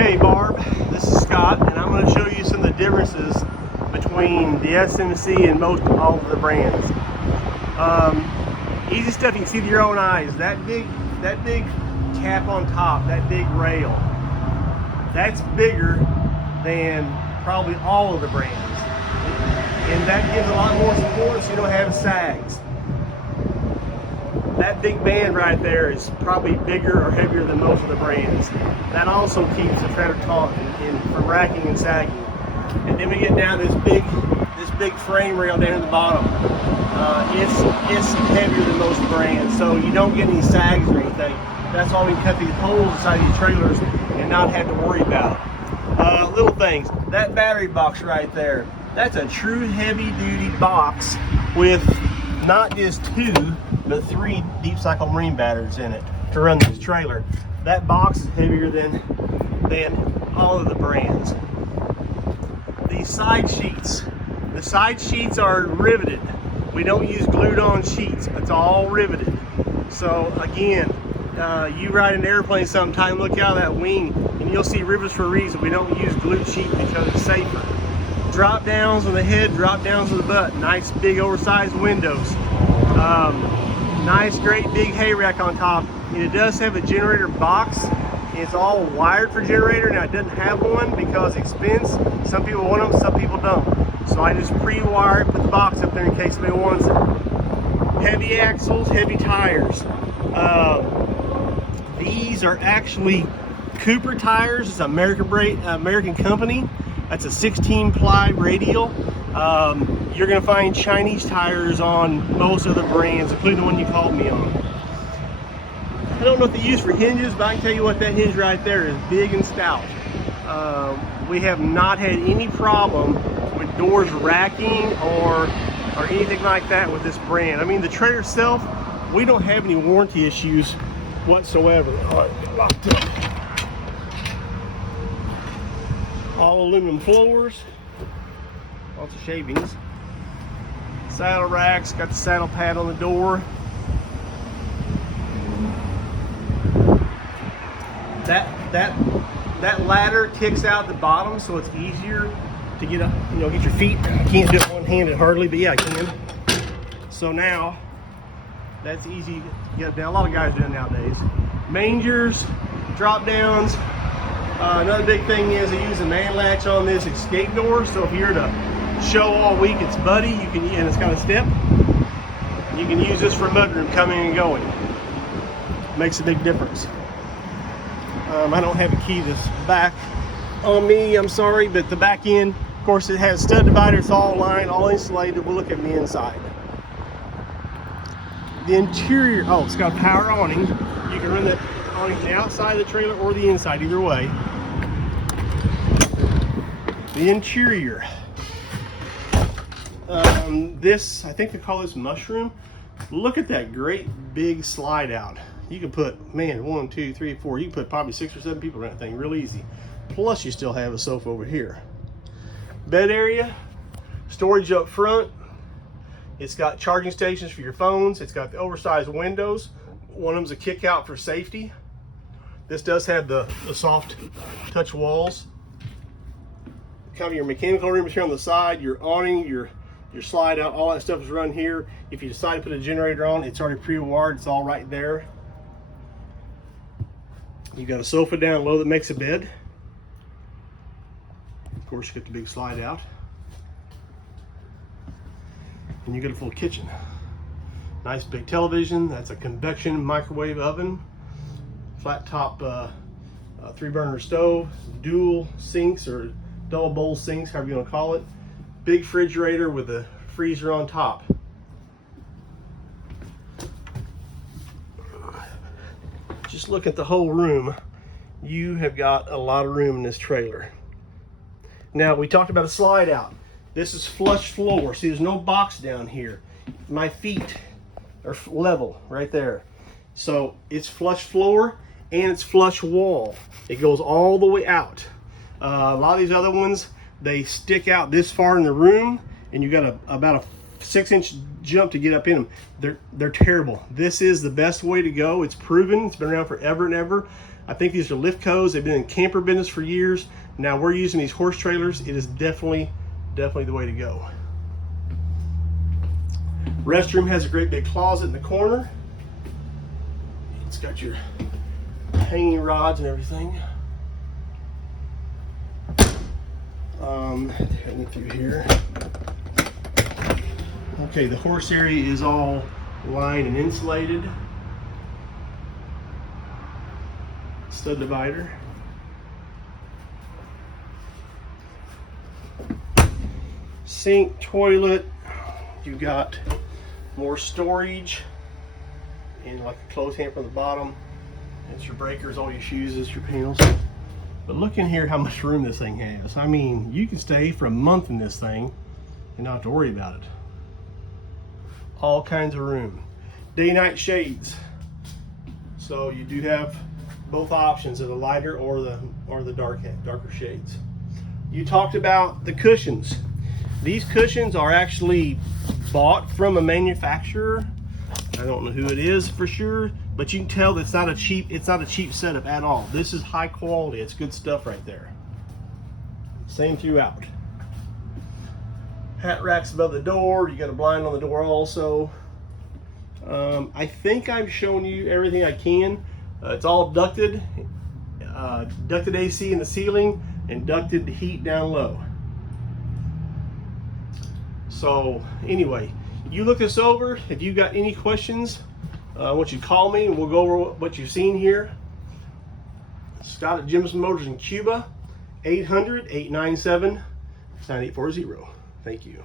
Okay, Barb, this is Scott, and I'm going to show you some of the differences between the SMC and most all of the brands. Easy stuff you can see with your own eyes. That big cap on top, that big rail, that's bigger than probably all of the brands, and that gives a lot more support, so you don't have sags. That big band right there is probably bigger or heavier than most of the brands. That also keeps the treader taut and from racking and sagging. And then we get down this big frame rail down at the bottom. It's heavier than most brands, so you don't get any sags or anything. That's why we can cut these holes inside these trailers and not have to worry about it. Little things. That battery box right there, that's a true heavy duty box with not just 2, but 3 deep cycle marine batteries in it to run this trailer. That box is heavier than all of the brands. These side sheets, the side sheets are riveted. We don't use glued on sheets. It's all riveted. So again, you ride an airplane sometime, look out of that wing and you'll see rivets for a reason. We don't use glued sheet because it's safer. Drop downs on the head, drop downs on the butt. Nice big oversized windows. Nice great big hay rack on top. And it does have a generator box. It's all wired for generator. Now it doesn't have one because of expense. Some people want them, some people don't. So I just pre-wire it, put the box up there in case somebody wants it. Heavy axles, heavy tires. These are actually Cooper tires. It's an American company. That's a 16-ply radial. You're going to find Chinese tires on most of the brands, including the one you called me on. I don't know what they use for hinges, but I can tell you what, that hinge right there is big and stout. We have not had any problem with doors racking or anything like that with this brand. I mean, the trailer itself, we don't have any warranty issues whatsoever. All right, locked up. All aluminum floors, lots of shavings. Saddle racks, got the saddle pad on the door. That ladder kicks out the bottom, so it's easier to get up, get your feet. I can't do it one-handed hardly, but yeah, I can. So now, that's easy to get up down. A lot of guys do it nowadays. Mangers, drop downs. Another big thing is they use a man latch on this escape door, so if you're to show all week it's buddy, you can, and it's got a step, you can use this for mudroom coming and going. Makes a big difference. I don't have a key to this back on me, I'm sorry, but the back end, of course, it has stud divider, it's all lined, all insulated. We'll look at the inside. The interior, oh, it's got a power awning. You can run that awning from the outside of the trailer or the inside, either way. The interior. This, I think they call this mushroom. Look at that great big slide out. You can put, man, 1, 2, 3, 4, you can put probably 6 or 7 people in that thing real easy. Plus you still have a sofa over here. Bed area, storage up front. It's got charging stations for your phones. It's got the oversized windows. One of them's a kick out for safety. This does have the soft touch walls. Kind of your mechanical room is here on the side, your awning, your slide out, all that stuff is run here. If you decide to put a generator on, it's already pre-wired, it's all right there. You got a sofa down low that makes a bed. Of course, you got the big slide out. And you get a full kitchen. Nice big television. That's a convection microwave oven. Flat top 3-burner stove. Dual sinks or double bowl sinks, however you want to call it. Big refrigerator with a freezer on top. Just look at the whole room. You have got a lot of room in this trailer. Now, we talked about a slide out. This is flush floor. See, there's no box down here. My feet are level right there. So it's flush floor and it's flush wall. It goes all the way out. A lot of these other ones, they stick out this far in the room, and you got about a 6-inch jump to get up in them. They're terrible. This is the best way to go. It's proven. It's been around forever and ever. I think these are Liftcos. They've been in camper business for years. Now we're using these horse trailers. It is definitely the way to go. Restroom has a great big closet in the corner. It's got your hanging rods and everything. Heading through here. Okay, the horse area is all lined and insulated. Stud divider. Sink, toilet. You got more storage and like a clothes hamper on the bottom. It's your breakers, all your shoes, it's your panels. But look in here how much room this thing has. I mean, you can stay for a month in this thing and not have to worry about it. All kinds of room. Day-night shades. So you do have both options of the lighter or the darker shades. You talked about the cushions. These cushions are actually bought from a manufacturer. I don't know who it is for sure, but you can tell that it's not a cheap setup at all. This is high quality. It's good stuff right there. Same throughout. Hat racks above the door. You got a blind on the door also. I think I've shown you everything I can. It's all ducted AC in the ceiling and ducted heat down low. So anyway, you look this over. If you got any questions, I want you to call me and we'll go over what you've seen here. Scott at Jimson Motors in Cuba, 800-897-9840. Thank you.